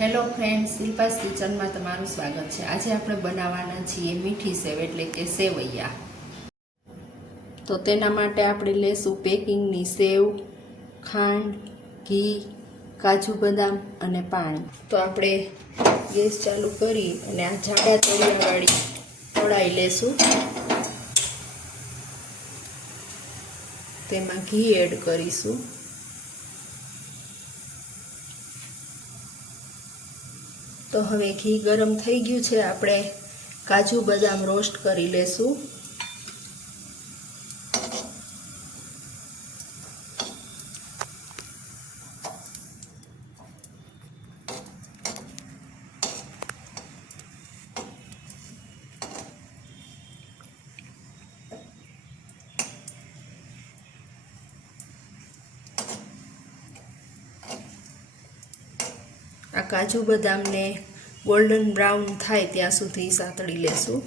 Hello friends, શિલ્પાસ કિચનમાં તમારું સ્વાગત છે। આજે આપણે બનાવવાના છીએ મીઠી સેવ એટલે કે સેવૈયા। તો તેના માટે આપણે લેશું પેકિંગની સેવ, ખાંડ, ઘી, કાજુ બદામ અને પાણી। તો આપણે ગેસ ચાલુ કરી અને આ જાડા તળિયાવાળી કઢાઈ લેશું। તેમાં ઘી એડ કરીશું। તો હવે ઘી ગરમ થઈ ગયું છે, આપણે કાજુ બદામ રોસ્ટ કરી લેશું। આ કાજુ બદામને ગોલ્ડન બ્રાઉન થાય ત્યાં સુધી સાતળી લેશું।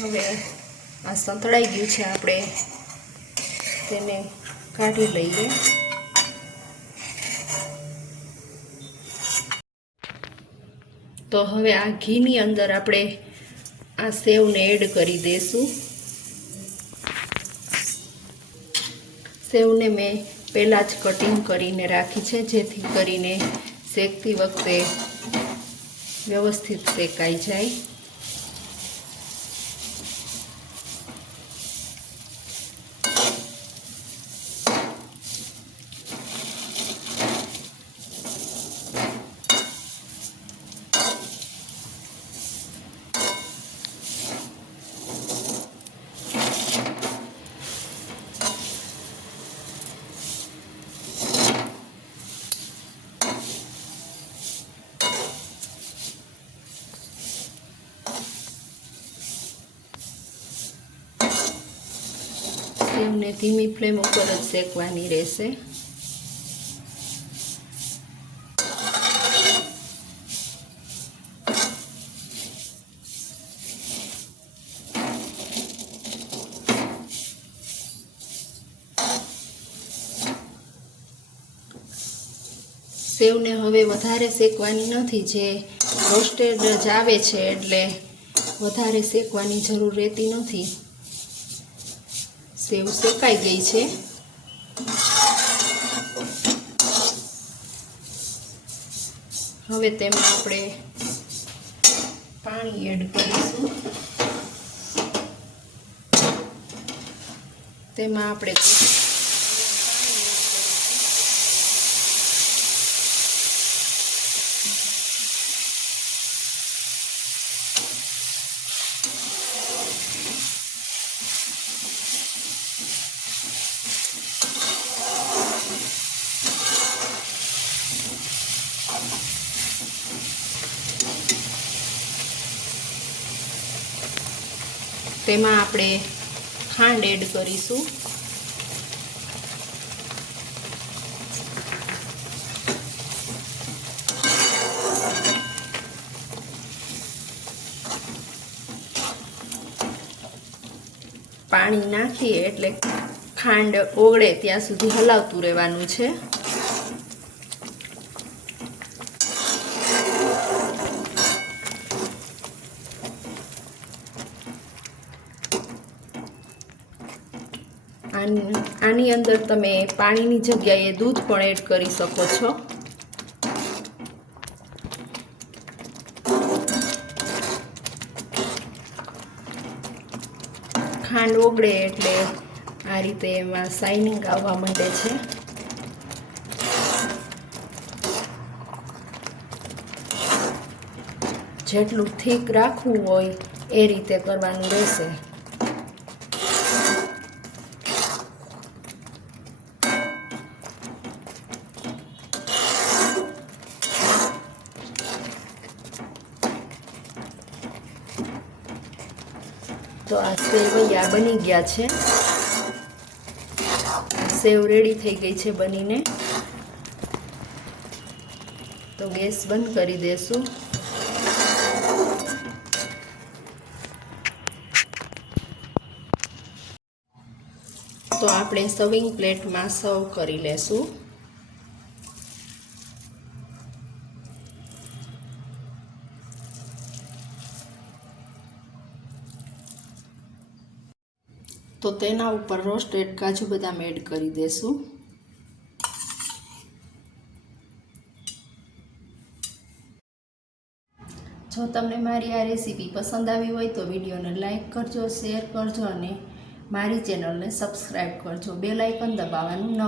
હવે આ સંતળાઈ ગયું છે, આપણે તેને કાઢી લઈએ। તો હવે આ ઘીની અંદર આપણે આ સેવને એડ કરી દઈશું। સેવને મેં પહેલાં જ કટિંગ કરીને રાખી છે, જેથી કરીને શેકતી વખતે વ્યવસ્થિત શેકાઈ જાય। સેવને ધીમી ફ્લેમ ઉપર જ શેકવાની રહેશે। સેવને હવે વધારે શેકવાની નથી, જે રોસ્ટેડ જ આવે છે એટલે વધારે શેકવાની જરૂર રહેતી નથી। સેવ શેકાઈ ગઈ છે। હવે તેમાં આપણે પાણી એડ કરીશું। તેમાં આપણે તેમાં આપણે ખાંડ એડ કરીશું। પાણી નાખીએ એટલે ખાંડ ઓગળે ત્યાં સુધી હલાવતું રહેવાનું છે। આની અંદર તમે પાણીની જગ્યાએ દૂધ પણ એડ કરી શકો છો। ખાંડ ઓગળે એટલે આ રીતે એમાં શાઇનિંગ આવવા માંડે છે। જેટલું થીક રાખવું હોય એ રીતે કરવાનું રહેશે। તો આ સેવૈયા બની ગયા છે। સેવ રેડી થઈ ગઈ છે બનીને. તો ગેસ બંધ કરી દેશું. તો આપણે સર્વિંગ પ્લેટમાં સર્વ કરી લેશું. તો તેના ઉપર રોસ્ટેડ કાજુ બદામ એડ કરી દેશું. જો તમને મારી આ રેસીપી પસંદ આવી હોય તો વિડીયોને લાઈક કરજો, શેર કરજો અને મારી ચેનલને સબસ્ક્રાઈબ કરજો. બેલ આઇકન દબાવવાનું ન